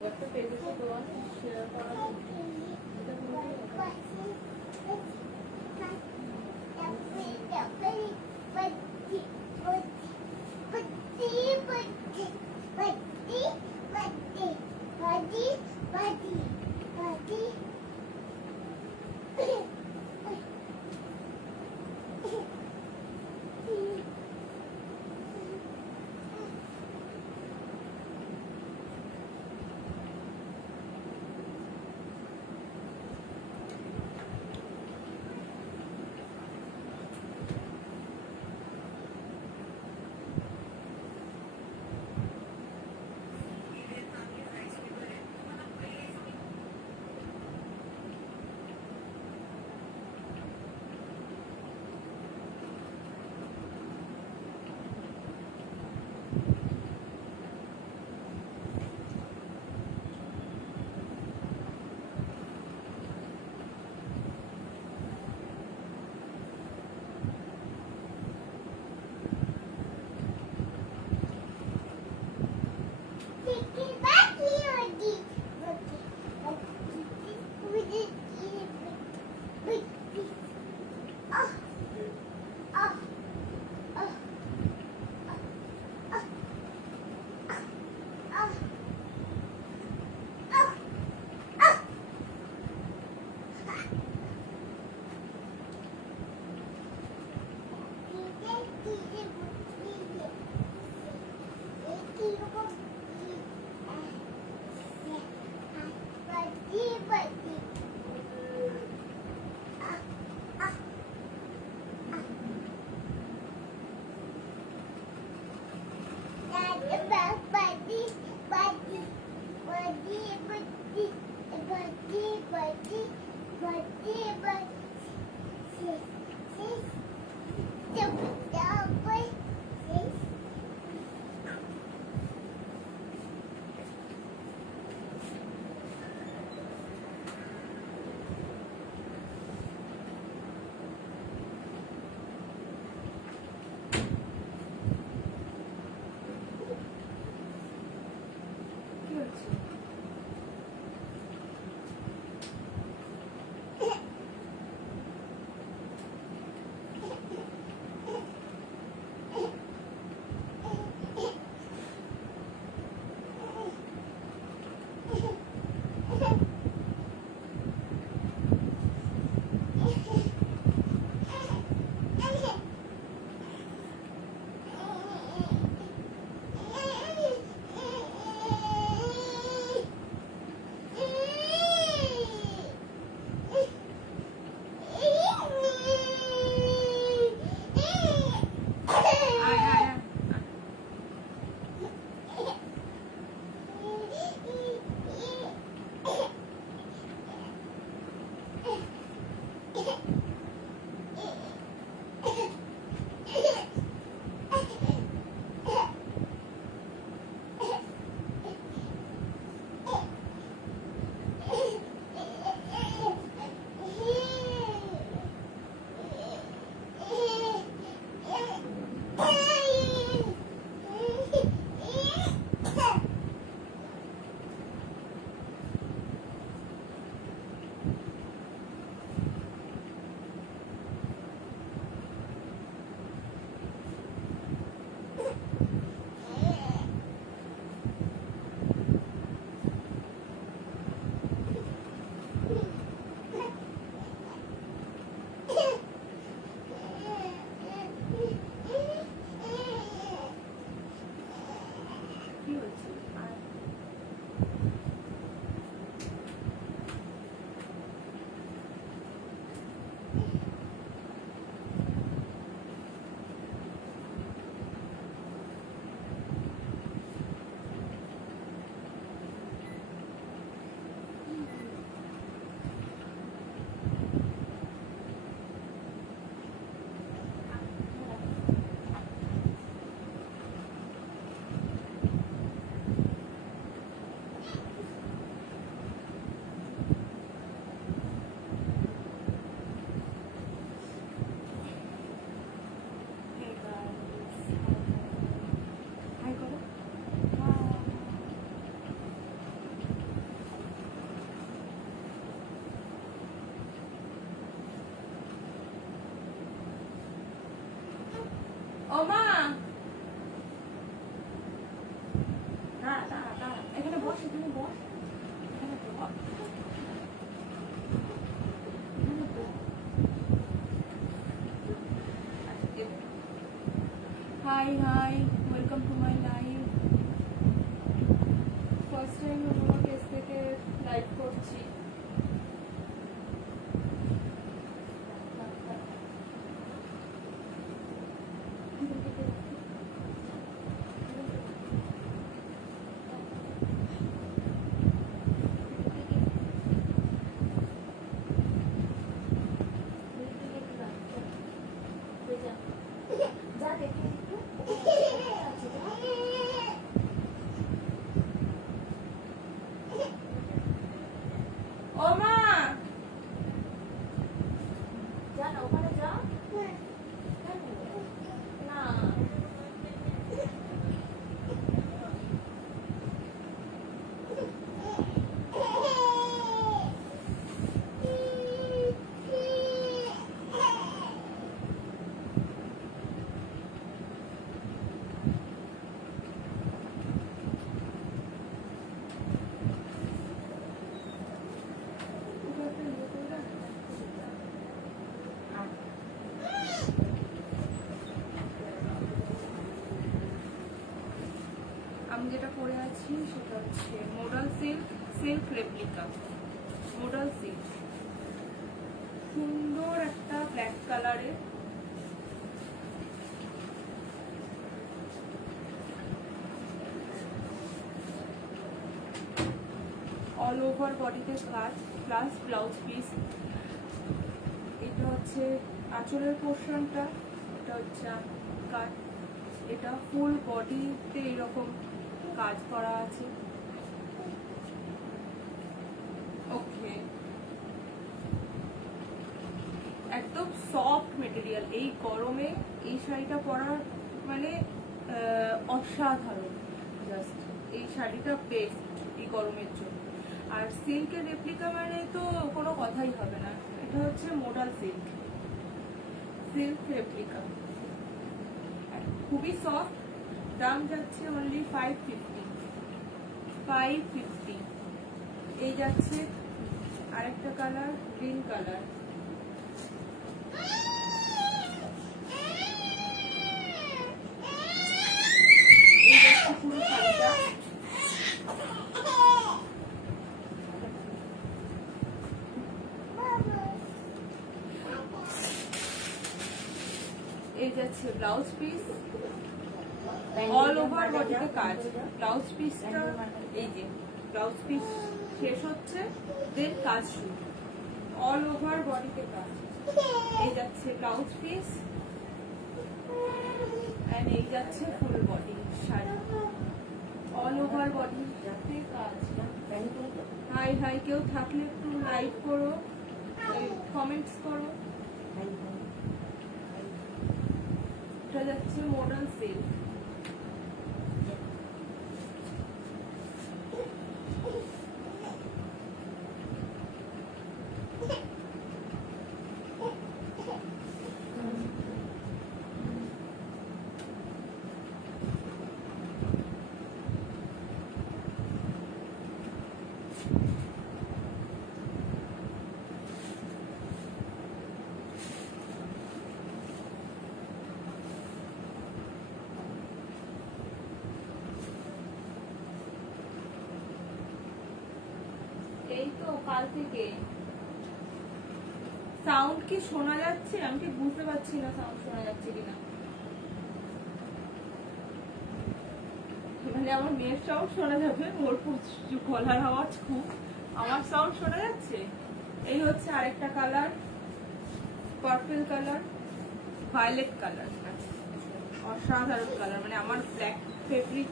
একটা পেজে তো দেওয়া শেয়ার করা high high, welcome to my live. First time আমার কেস থেকে লাইভ করছি। ও মা, যা না ওখানে যা না আমি যেটা পরে আছি সেটা হচ্ছে modal silk, silk replica, modal silk. সুন্দর একটা ব্ল্যাক কালারের, অল ওভার বডিতে কাজ প্লাস ব্লাউজ পিস। এটা হচ্ছে আঁচলের পোর্শনটা, এটা হচ্ছে কাজ, এটা ফুল বডিতে এরকম কাজ করা আছে। ওকে, একদম সফট মেটেরিয়াল। এই গরমে এই শাড়িটা পরার মানে অসাধারণ। জাস্ট এই শাড়িটা বেস্ট এই গরমের জন্য। আর সিল্কের রেপ্লিকা মানে তো কোনো কথাই হবে না। এটা হচ্ছে মোডাল সিল্ক, সিল্ক রেপ্লিকা, খুবই সফট। দাম যাচ্ছে অনলি 550। এই যাচ্ছে আরেকটা কালার, গ্রিন কালার। এই যাচ্ছে পুরো শাড়িটা। এই যাচ্ছে ব্লাউজ পিস, অল ওভার বডিতে কাজ। ব্লাউজ পিসটা এই যে ব্লাউজ পিস শেষ হচ্ছে, দেন কাজ শুরু, অল ওভার বডিতে কাজ। এই যাচ্ছে ব্লাউজ পিস, এন্ড এই যাচ্ছে full body sari, all over বডিতে কাজ। হাই হাই, কেউ থাকলে একটু লাইক করো, কমেন্টস করো। এটা যাচ্ছে মডার্ন সিল্ক। এই তো কাল থেকে সাউন্ড কি শোনা যাচ্ছে? আমি ঠিক বুঝতে পারছি না সাউন্ড শোনা যাচ্ছে কিনা। মানে আমার মেয়ের সাউন্ড শোনা যাবে, ওর গলার আওয়াজ খুব, আমার সাউন্ড শোনা যাচ্ছে। এই হচ্ছে আরেকটা colour, purple colour, violet colour, অসাধারণ কালার। মানে আমার black favourite,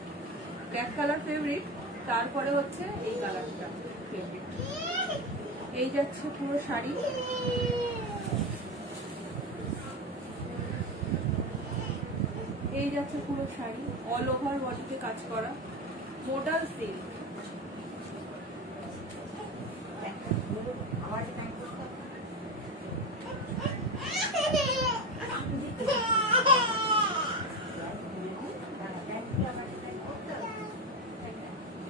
black colour favourite, তারপরে হচ্ছে এই কালারটা ফেভারিট। এই যাচ্ছে পুরো শাড়ি। এই যাচ্ছে পুরো শাড়ি, অল ওভার বডিতে কাজ করা, মোডাল সিল্ক।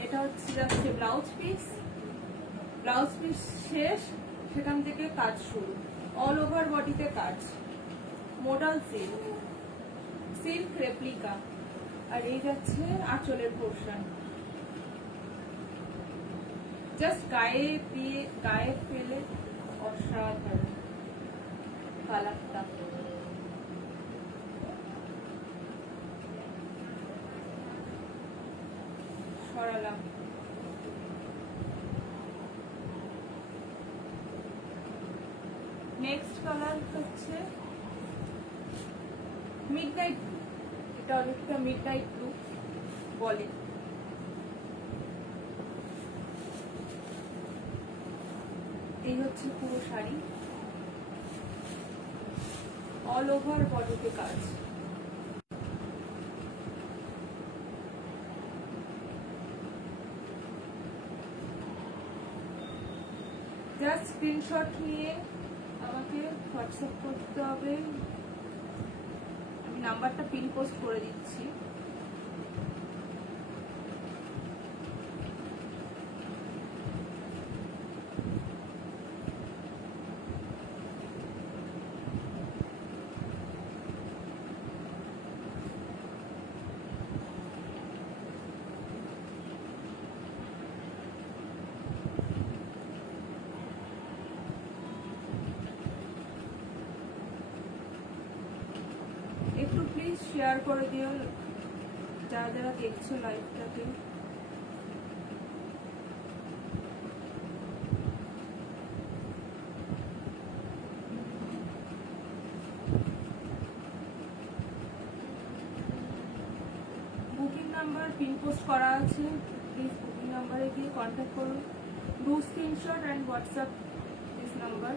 এটা হচ্ছে যাচ্ছে ব্লাউজ পিস, ব্লাউজ পিস শেষ, সেখান থেকে কাজ শুরু, অল ওভার বডিতে কাজ, মোডাল সিল্ক, সিল্ক রেপ্লিকা। আর এই যাচ্ছে আঁচলের পোর্শন। জাস্ট গায়ে ফেলে অসাধারণ কালারটা। সরালাম। নেক্সট কালার হচ্ছে মিডনাইট ব্লু। এটা অনেকটা মিডনাইট ব্লু বলে। এই হচ্ছে পুরো শাড়ি, অল ওভার বডিতে কাজ। জাস্ট স্ক্রিনশট নিয়ে আমাকে হোয়াটসঅ্যাপ করতে হবে। আমি নাম্বারটা পিন পোস্ট করে দিচ্ছি। একটু প্লিজ শেয়ার করে দিও যারা যারা দেখছো লাইভটাকে। বুকিং নাম্বার পিন পোস্ট করা আছে, প্লিজ বুকিং নাম্বারে গিয়ে কন্ট্যাক্ট করুন। Do screenshot and WhatsApp this number.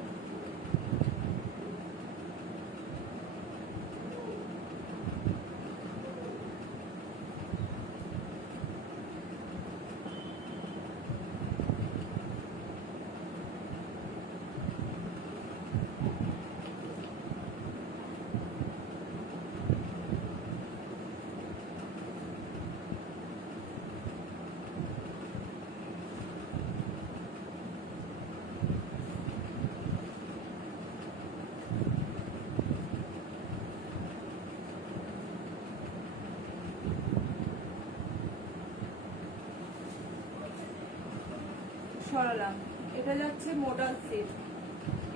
সরালাম। এটা যাচ্ছে মডাল সেট।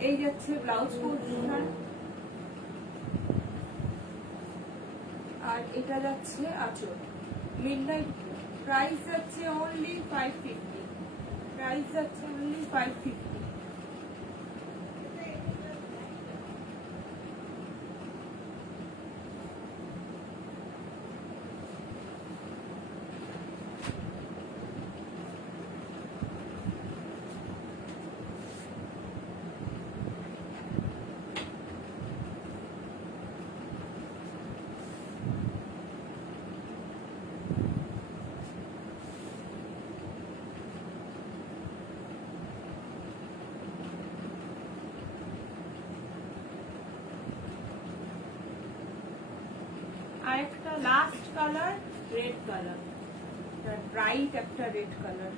এই যাচ্ছে ব্লাউজ পোর্শন, আর এটা যাচ্ছে আঁচল। মিডনাইট প্রাইস যাচ্ছে অনলি 550। প্রাইস যাচ্ছে অনলি 550। আর একটা last colour red colour, bright একটা red colour.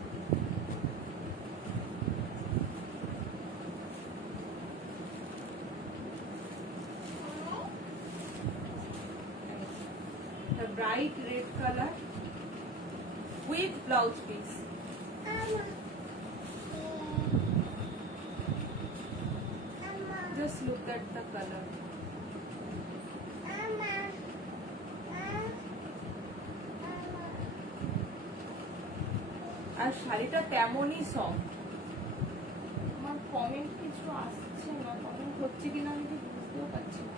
Bright red colour with blouse piece. Just look at the color. আর শাড়িটা তেমনই সফট। আমার কমেন্ট কিছু আসছে না, কমেন্ট হচ্ছে কিনা আমি ঠিক বুঝতেও পারছি না।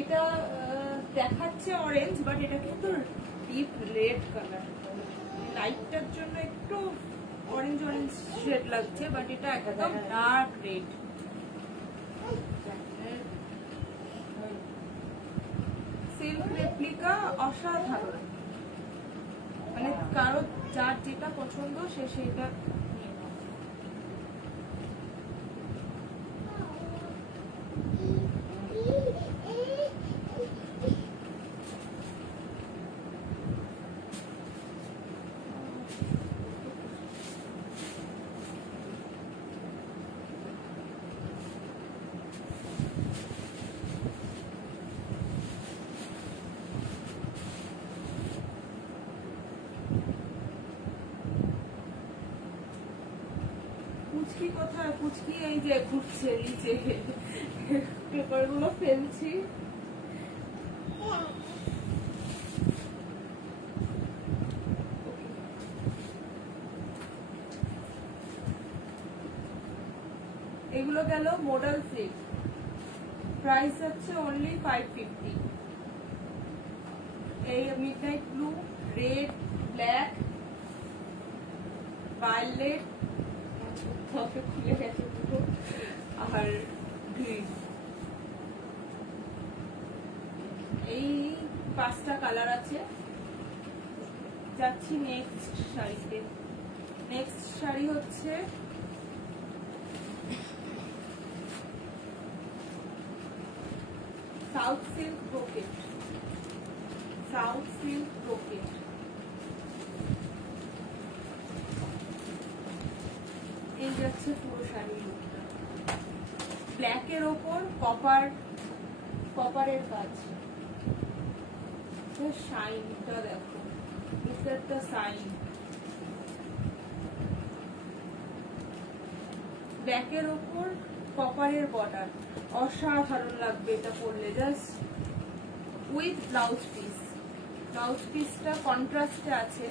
এটা দেখাচ্ছে অরেঞ্জ, বাট এটা কিন্তু ডিপ রেড কালার। লাইটটার জন্য একটু অরেঞ্জ অরেঞ্জ শেড লাগছে, বাট এটা একদম ডার্ক রেড। সিল্ক রেপ্লিকা অসাধারণ, মানে কারো যার যেটা পছন্দ সে সেটা নিয়ে নাও। পুচকি এই যে ঘুরছে নিচে, পেপার গুলো ফেলছি। এগুলো গেল মডেল ফ্লিপ, প্রাইস হচ্ছে অনলি 550। এই midnight blue, red, black, violet, খুলে গেছে দুটো, আর গ্রিন। এই 5টা কালার আছে। যাচ্ছি নেক্সট শাড়িতে। নেক্সট শাড়ি হচ্ছে south silk brocade. South silk brocade, এই যাচ্ছে পুরো শাড়ির লুকটা। ব্ল্যাকের ওপর কপারের কাজ। শাইনটা দেখো, এটা একটা শাইন। ব্ল্যাকের ওপর কপারের বর্ডার, অসাধারণ লাগবে এটা পরলে। Just with blouse piece. Blouse পিসটা কন্ট্রাস্টে আছে।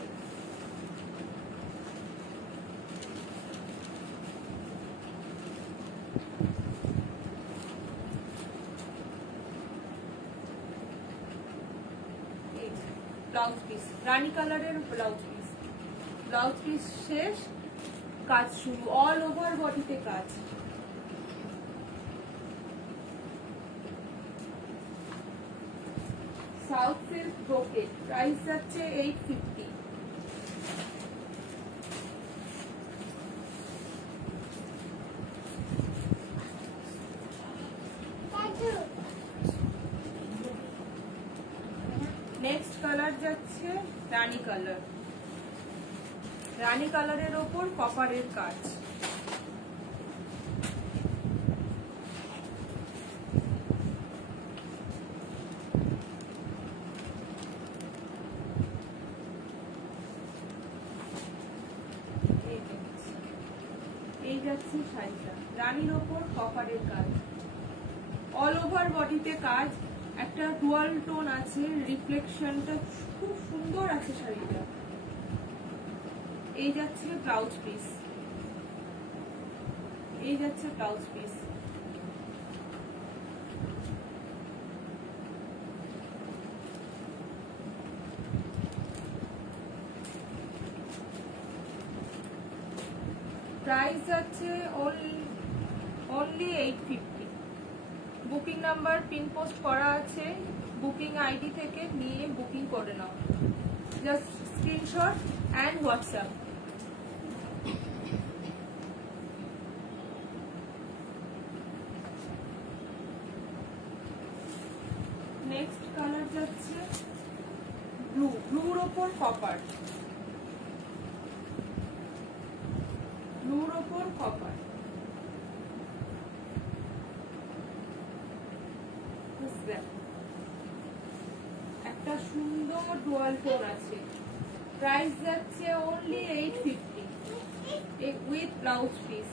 ব্লাউজ পিস, রানী কালারের ব্লাউজ পিস। ব্লাউজ পিস শেষ, কাজ শুরু, অল ওভার বডিতে কাজ। সাউথ সিল্ক ব্রোকেট, প্রাইস যাচ্ছে 850। নেক্সট কালার যাচ্ছে রানী কালার। রানী কালারের ওপর কপারের কাজ। এই যাচ্ছে শাড়িটা, রানীর ওপর কপারের কাজ, অল ওভার বডিতে কাজ। একটা ডুয়াল টোন আছে, রিফ্লেকশনটা খুব সুন্দর আছে শাড়িটা। এই যাচ্ছে ব্লাউজ পিস। এই যাচ্ছে ব্লাউজ পিস। প্রাইস আছে only 850। Booking number pin post করা আছে, বুকিং আইডি থেকে নিয়ে বুকিং করে নাও। Just screenshot and WhatsApp. Next colour যাচ্ছে ব্লু। ব্লুর ওপর কপার। ব্লুর ওপর কপার। একটা সুন্দর ডুয়াল টোন আছে। প্রাইস যাচ্ছে অনলি 850 উইথ ব্লাউজ পিস।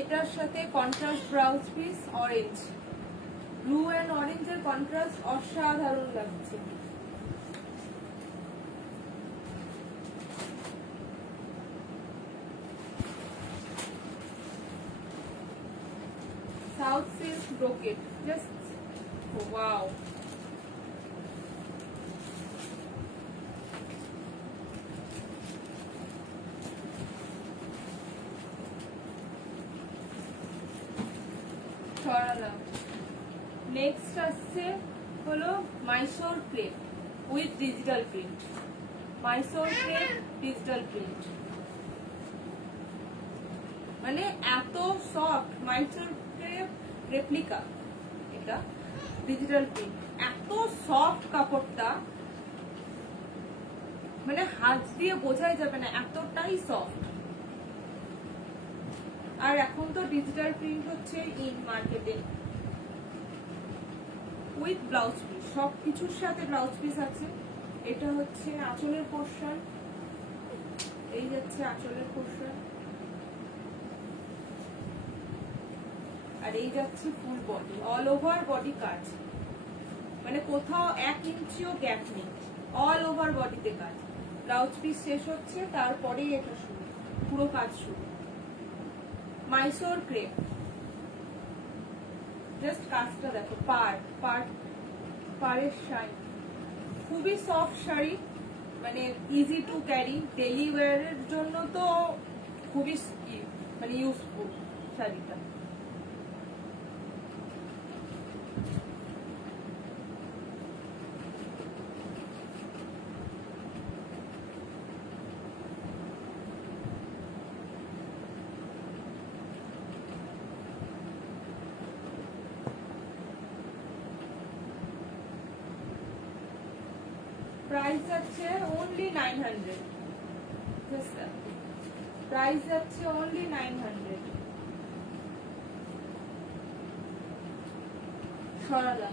এটার সাথে contrast blouse piece, orange. Blue and অরেঞ্জের কন্ট্রাস্ট অসাধারণ লাগছে। South silk brocade, just wow. ছড়ালাম। নেক্সট আসছে হলো Mysore crepe with digital print. Mysore crepe digital print, মানে এত সফট। মাইসোর ক্রেপ রেপ্লিকা, এটা ডিজিটাল প্রিন্ট। এত সফট কাপড়টা, মানে হাত দিয়ে বোঝাই যাবে না, এতটাই সফট। আর এখন তো ডিজিটাল প্রিন্ট হচ্ছে ইন মার্কেটে। উইথ ব্লাউজ পিস, সবকিছুর সাথে ব্লাউজ পিস আছে। এটা হচ্ছে আঁচলের পোর্শন। এই যাচ্ছে আঁচলের পোর্শন। আর এই যাচ্ছে full body, all over body কাজ, মানে কোথাও 1 ইঞ্চিও গ্যাপ নেই, অল ওভার বডিতে কাজ। ব্লাউজ পিস শেষ হচ্ছে, তারপরেই এটা শুরু, পুরো কাজ শুরু। মাইসোর ক্রেপ, জাস্ট কাজটা দেখো, পাড়ের শাইন, খুবই সফট শাড়ি, মানে ইজি টু ক্যারি, ডেলি ওয়্যারের জন্য তো খুবই মানে ইউজফুল শাড়িটা। প্রাইস যাচ্ছে only 900, প্রাইস যাচ্ছে only 900। সরালা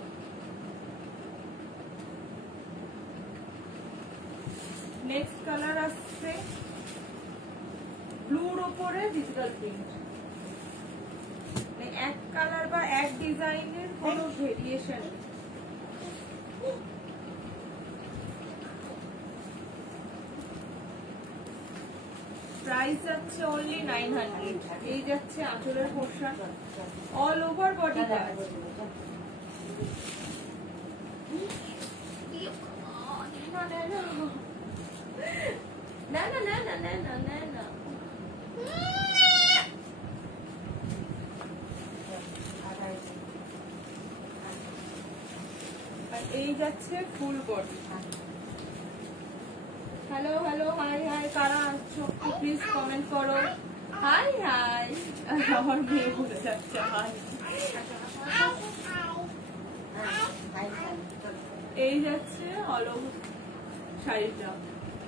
নেক্সট কালার আসছে ব্লুর ওপরে ডিজিটাল প্রিন্ট, এক কালার বা এক ডিজাইনের কোনো ভেরিয়েশন। প্রাইস যাচ্ছে only 900। এই যাচ্ছে আঁচলের পোর্শন, অল ওভার বডি কাজ। না না না না না না না না, আর এই যাচ্ছে full body. Hello hello, high high, কারা আসছো প্লিজ কমেন্ট করো। হাই হাই, আমার মেয়ে বলে যাচ্ছে হাই। এই যাচ্ছে অল ওভার শাড়িটা,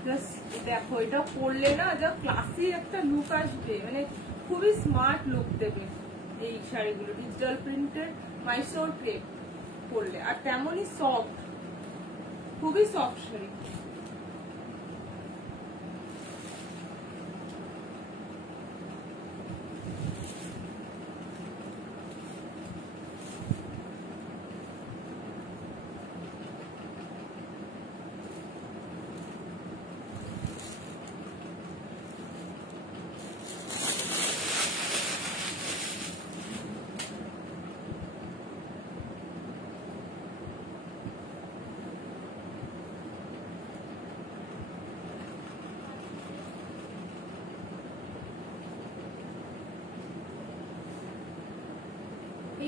জাস্ট দেখো, এটা পরলে না যা ক্লাসি একটা লুক আসবে, মানে খুবই স্মার্ট লুক দেবে এই শাড়িগুলো, ডিজিটাল প্রিন্টের মাইসোর ক্রেপ পরলে, আর তেমনই সফট, খুবই সফট শাড়ি।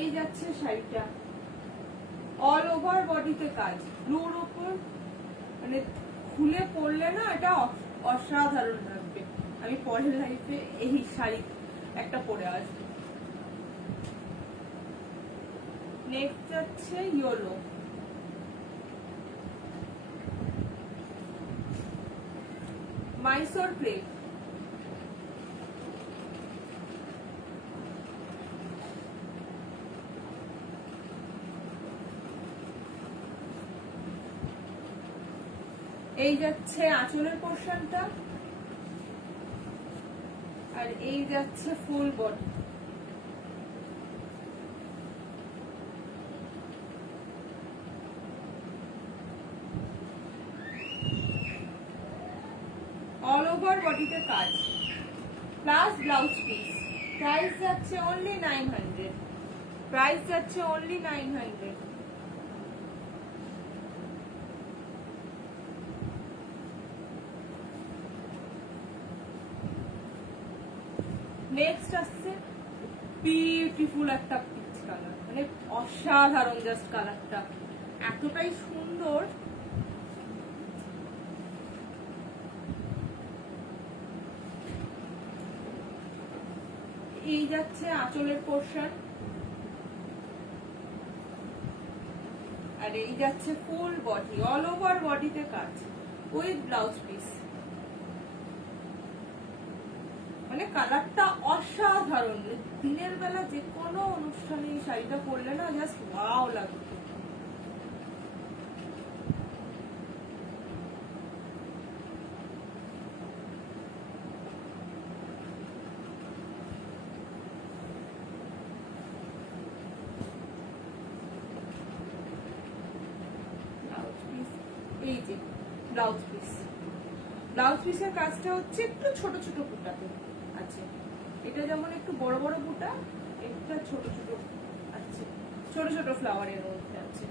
এই যাচ্ছে শাড়িটা, অল ওভার বডিতে কাজ, ব্লুর উপর, মানে খুলে পরলে না এটা অসাধারণ লাগবে। আমি পরের লাইফে এই শাড়ি একটা পরে আসবো। নেক্সট যাচ্ছে ইয়েলো, মাইসোর ক্রেপ, এই যাচ্ছে আঁচলের পোর্শনটা, আর এই যাচ্ছে ফুল বডি। অল ওভার বডিতে কাজ, প্লাস ব্লাউজ পিস। প্রাইস যাচ্ছে only 900, প্রাইস যাচ্ছে only 900। নেক্সট আসছে বিউটিফুল একটা পিচ কালার, মানে অসাধারণ, জাস্ট কালারটা এতটাই সুন্দর। এই যাচ্ছে আঁচলের পোর্শন, আর এই যাচ্ছে ফুল বডি, অল ওভার বডিতে কাজ উইথ ব্লাউজ পিস, মানে কালারটা অসাধারণ। দিনের বেলা যে কোনো অনুষ্ঠানে এই শাড়িটা পরলে না জাস্ট ওয়াও লাগবে। এই যে ব্লাউজ পিস, ব্লাউজ পিসের কাজটা হচ্ছে একটু ছোট ছোট বুটাতে আছে। এটা যেমন একটু বড় বড় বুটা, এটা ছোট ছোট আছে, ছোট ছোট ফ্লাওয়ারের মধ্যে আছে।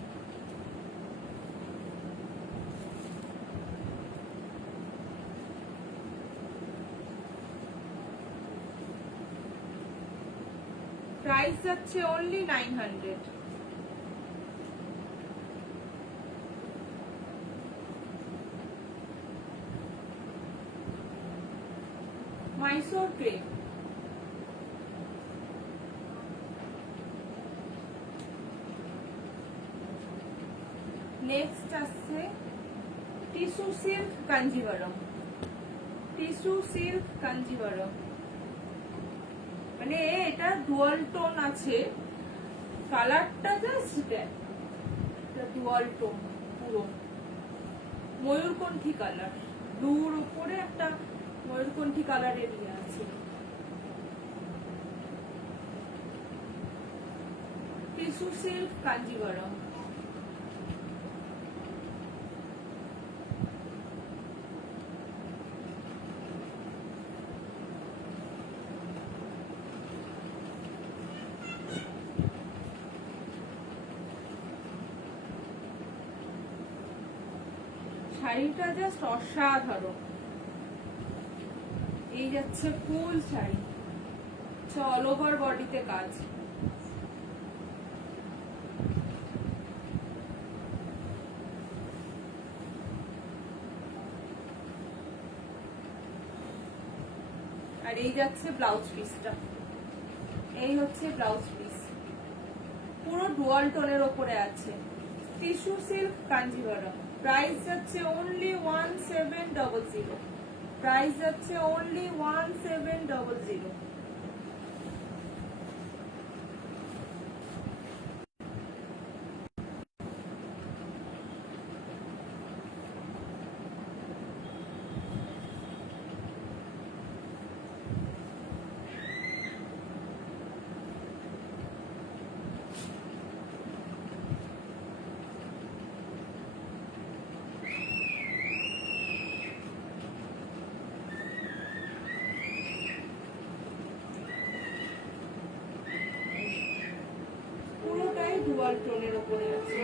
প্রাইস যাচ্ছে অনলি 900। মাইসোর ক্রেপ, নেক্সট আসছে tissue silk Kanjivaram. Tissue silk Kanjivaram মানে এটা ডুয়াল টোন আছে, কালারটা জাস্ট দেখ, এটা ডুয়াল টোন পুরো ময়ূরকণ্ঠী কালার, ব্লুর উপরে একটা ময়ূরকণ্ঠী কালারের ইয়ে আছে। Tissue silk Kanjivaram. শাড়িটা জাস্ট অসাধারণ। এই যাচ্ছে ফুল শাড়ি, অল ওভার বডিতে কাজ। আর এই যাচ্ছে ব্লাউজ পিসটা, এই হচ্ছে ব্লাউজ পিস, পুরো ডুয়াল টোনের ওপরে আছে। Tissue silk Kanjivaram. প্রাইস যাচ্ছে অনলি 1700। প্রাইস যাচ্ছে অনলি 1700। পুরোটাই ডুয়াল টোনের উপরে আছে।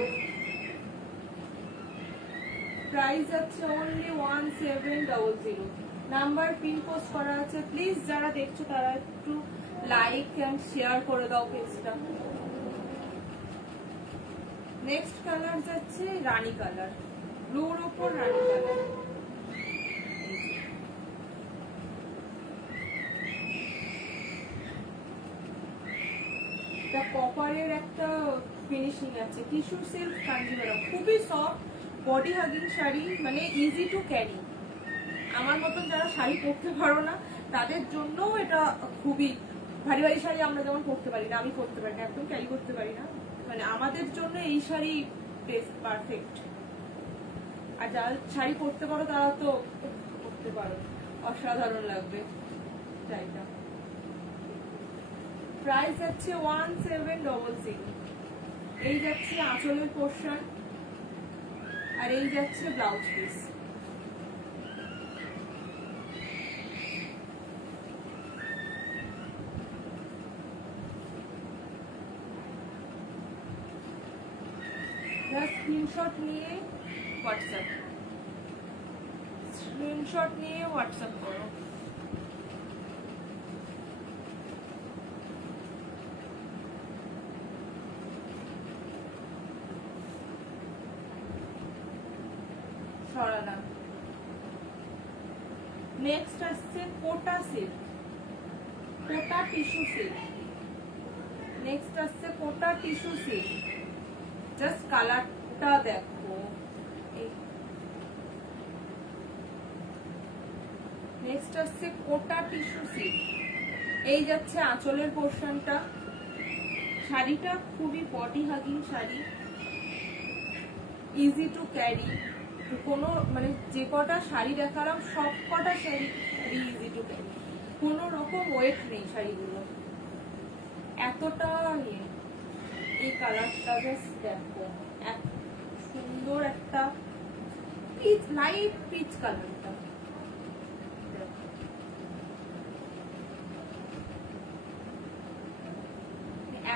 প্রাইস যাচ্ছে অনলি 1700। নাম্বার পিন পোস্ট করা আছে, প্লিজ যারা দেখছো তারা একটু লাইক এন্ড শেয়ার করে দাও পেজটা। নেক্সট কালার যাচ্ছে রানী কালার, ব্লুর উপর রানী কালার। এটা কপারের একটা ফিনিশিং আছে। টিস্যু সিল্ক কাঞ্জিভারম, খুবই সফট বডি হাগিং শাড়ি, মানে ইজি টু ক্যারি। আমার মতন যারা শাড়ি পরতে পারো না তাদের জন্য এটা খুবই, ভারী ভারী শাড়ি আমরা যেমন পরতে পারি না, আমি পরতে পারি না, একদম ক্যারি করতে পারি না, মানে আমাদের জন্য এই শাড়ি বেস্ট, পারফেক্ট। আর যারা শাড়ি পরতে পারো তারা তো পরতে পারো, অসাধারণ লাগবে শাড়িটা। প্রাইস যাচ্ছে 1700। এই যাচ্ছে আঁচলের পোর্শন, আর এই যাচ্ছে ব্লাউজ পিস। স্ক্রিনশট নিয়ে হোয়াটসঅ্যাপ করো। সরালাম। নেক্সট আসছে কোটা সিল্ক, কোটা টিস্যু সিল্ক। নেক্সট আসছে কোটা টিস্যু সিল্ক, জাস্ট কালারটা দেখো। নেক্সট আসছে কোটা টিস্যু সিল্ক। এই যাচ্ছে আঁচলের পোর্শনটা। শাড়িটা খুবই body hugging sari, easy to carry. কোনো মানে যে কটা শাড়ি দেখালাম সব কটা শাড়ি ইজি টু ক্যারি, কোনো রকম ওয়েট নেই শাড়িগুলো, এতটা ইয়ে। এই কালারটা জাস্ট দেখো, সুন্দর একটা লাইট পিচ কালারটা,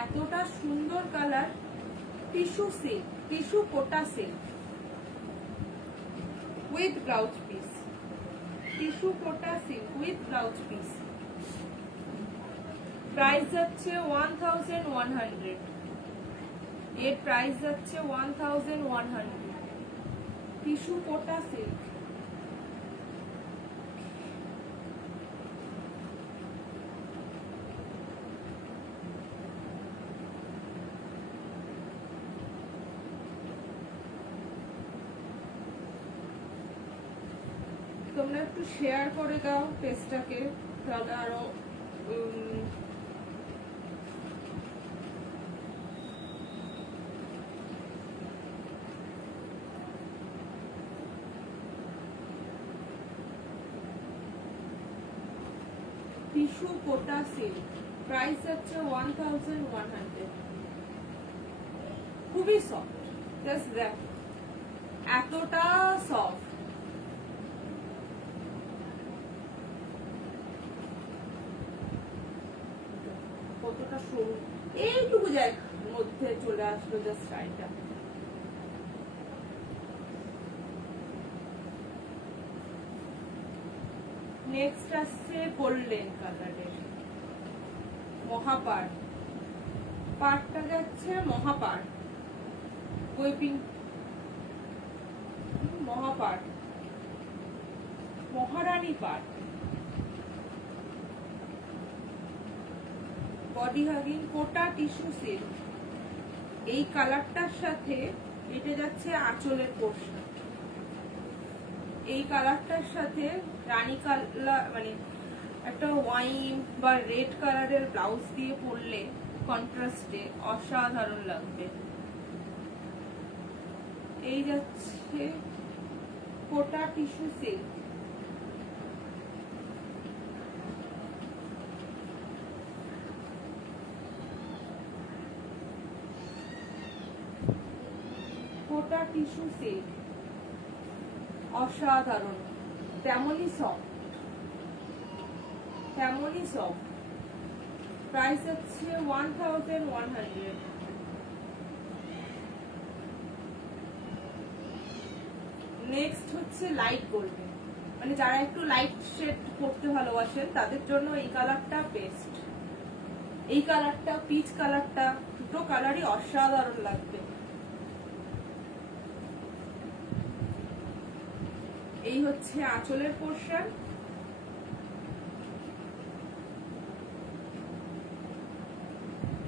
এতটা সুন্দর colour. Tissue silk, tissue Kota silk with blouse piece, tissue Kota silk with blouse piece. Price যাচ্ছে 1100, এর প্রাইস যাচ্ছে 1100। টিস্যু কোটা সিল্ক, তোমরা একটু শেয়ার করে দাও পেজটাকে, তাহলে আরো টিস্যু কোটা সিল্ক, প্রাইস হচ্ছে 1100। খুবই সফট, জাস্ট দেখ এতটা সফট। কতটা সরু, এইটুকু জায়গার মধ্যে চলে আসলো জাস্ট শাড়িটা। নেক্সট আসছে গোল্ডেন কালারের মহাপাড়, পাড়টা যাচ্ছে মহাপাড়, ওই মহাপাড়, মহারানী পাড়, বডি হাগিং কোটা টিস্যু সিল্ক। এই কালারটার সাথে এটা যাচ্ছে আঁচলের পোর্শন, এই কালারটার সাথে রানী কালার মানে একটা ওয়াইন বা রেড কালারের ব্লাউজ দিয়ে পরলে কন্ট্রাস্টে অসাধারণ লাগবে। এই যাচ্ছে কোটা টিস্যু সিল্ক, কোটা টিস্যু সিল্ক অসাধারণ, তেমনই সফট, তেমনই সফট। প্রাইস হচ্ছে 1100। নেক্সট হচ্ছে লাইট গোল্ডেন, মানে যারা একটু লাইট শেড করতে ভালোবাসেন তাদের জন্য এই কালারটা বেস্ট। এই কালারটা পিচ কালারটা, দুটো কালারই অসাধারণ লাগবে। এই হচ্ছে আঁচলের পোর্শন,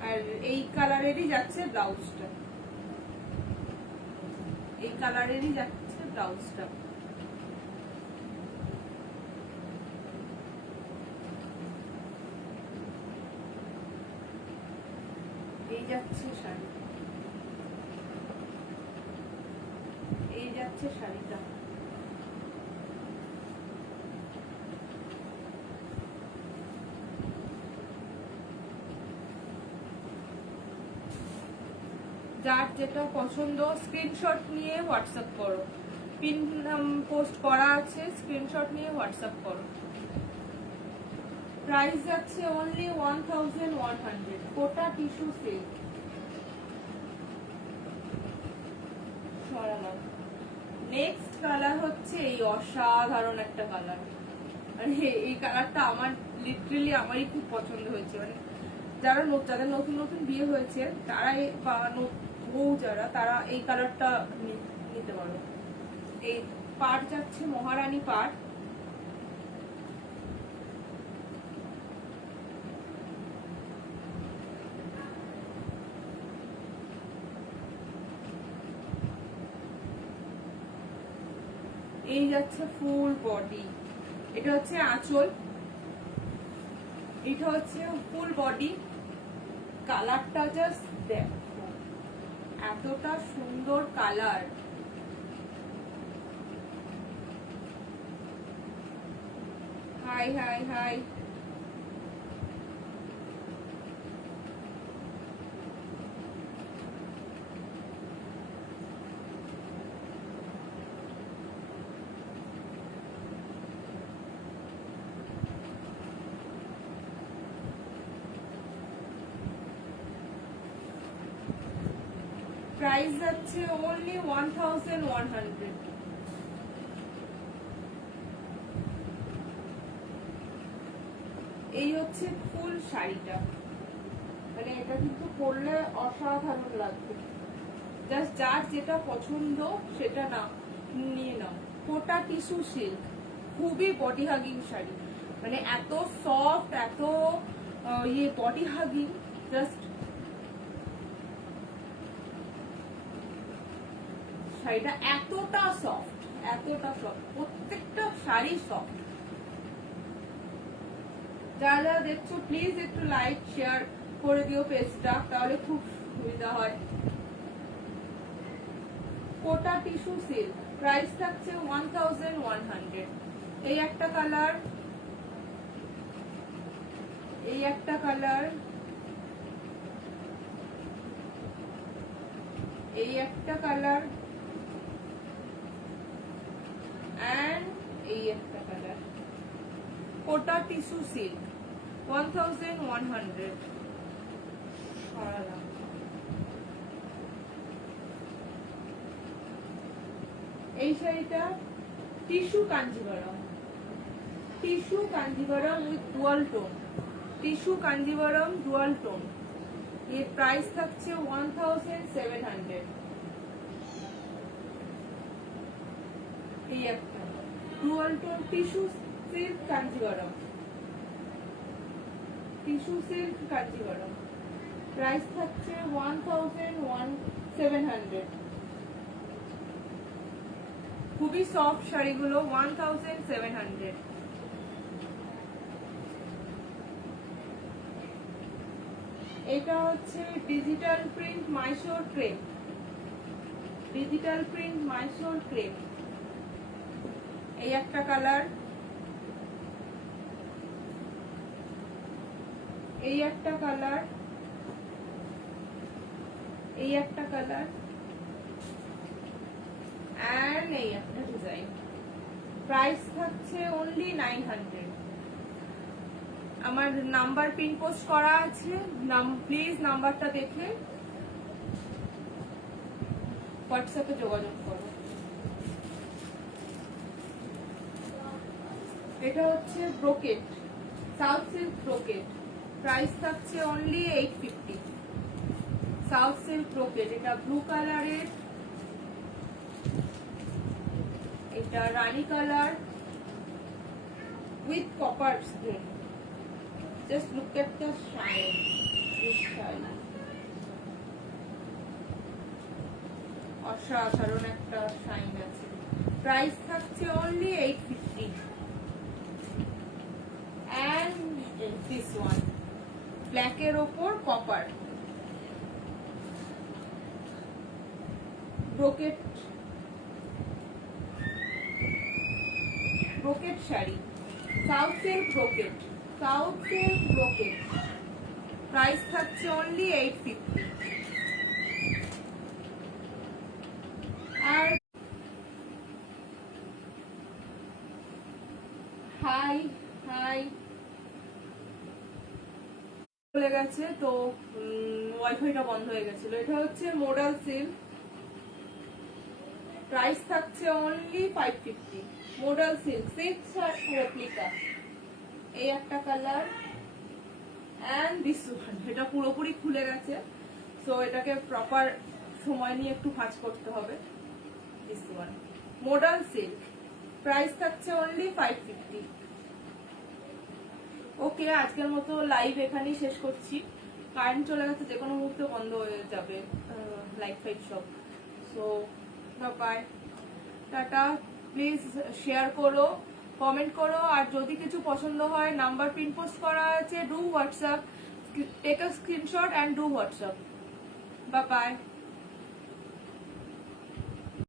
আর এই কালারেরই যাচ্ছে ব্লাউজটা, এই কালারেরই যাচ্ছে ব্লাউজটা। এই যাচ্ছে শাড়ি, এই যাচ্ছে শাড়িটা। যার যেটা পছন্দ স্ক্রিনশট নিয়ে হোয়াটসঅ্যাপ করো, পিন পোস্ট করা আছে, স্ক্রিনশট নিয়ে হোয়াটসঅ্যাপ করো। প্রাইস যাচ্ছে অনলি 1100, কোটা টিস্যু সিল্ক। নেক্সট কালার হচ্ছে এই অসাধারণ একটা কালার, মানে এই কালারটা আমার লিটারালি আমারই খুব পছন্দ হয়েছে। মানে যাদের নতুন নতুন বিয়ে হয়েছে তারা বা বউ যারা, তারা এই কালারটা নিতে পারো। এই পাড় যাচ্ছে মহারানী পাড়, এই যাচ্ছে ফুল বডি, এটা হচ্ছে আঁচল, এটা হচ্ছে ফুল বডি। কালারটা জাস্ট দেখো, এতটা সুন্দর colour. High high high, price যাচ্ছে অনলি 1100। এই হচ্ছে ফুল শাড়িটা, মানে এটা কিন্তু পরলে অসাধারণ লাগবে। জাস্ট যার যেটা পছন্দ সেটা না নিয়ে নাও। কোটা টিস্যু সিল্ক, খুবই বডি হাগিং শাড়ি, মানে এত সফট, এত বডি হাগিং, জাস্ট শাড়িটা এতটা সফট, এতটা সফট, প্রত্যেকটা শাড়ি সফট। যারা যারা দেখছো প্লিজ একটু লাইক শেয়ার করে দিও পেজটা, তাহলে খুব সুবিধা হয়। কোটা টিস্যু সিল্ক, প্রাইস থাকছে 1100। এই একটা কালার, এই একটা কালার, এই একটা কালার, এন্ড এই একটা কালার। কোটা টিস্যু সিল্ক 1100। এই শাড়িটা tissue Kanjivaram, tissue Kanjivaram with dual tone, tissue Kanjivaram dual tone. এর প্রাইস থাকছে 1700। এই একটা dual tone tissue silk Kanjivaram, tissue silk Kanjivaram, price থাকছে 1700। খুবই সফট শাড়িগুলো, 1700। এটা হচ্ছে digital print Mysore crepe, digital print Mysore crepe. এই একটা কালার, এই একটা কালার, এই একটা কালার, এন্ড এই একটা ডিজাইন। প্রাইস থাকছে অনলি 900। আমার নাম্বার পিন পোস্ট করা আছে, প্লিজ নাম্বারটা দেখে হোয়াটসঅ্যাপে যোগাযোগ করো। এটা হচ্ছে brocade, south silk brocade, price থাকছে অনলি 850। সাউথ সিল্ক ব্রোকেট, এটা ব্লু কালারের, এটা রানী colour with copper stone. Just look at the shine, this shine, অসাধারণ একটা শাইন আছে। প্রাইস থাকছে অনলি 850। এন্ড দিস ওয়ান ব্ল্যাকের ওপর copper brocade, brocade sari, south silk brocade, south silk brocade, price থাকছে অনলি 850। আর হাই হাই চলে গেছে তো, ওয়াইফাইটা বন্ধ হয়ে গেছিল। এটা হচ্ছে মোডাল সিল্ক, প্রাইস থাকছে অনলি 550। Modal silk 6 replica. এই একটা কালার, এন্ড দিস ওয়ান, এটা পুরোপুরি খুলে গেছে, সো এটাকে প্রপার সময় নিয়ে একটু ভাঁজ করতে হবে। This one modal silk, price থাকছে অনলি 550। ওকে, আজকের মতো লাইভ এখানেই শেষ করছি। কারেন্ট চলে গেছে, যে কোনো মুহূর্তে বন্ধ হয়ে যাবে লাইট ফাইট সব। So bye, tata. Please share করো, কমেন্ট করো, আর যদি কিছু পছন্দ হয় নাম্বার পিন পোস্ট করা আছে, do WhatsApp, take a screenshot and do WhatsApp. By.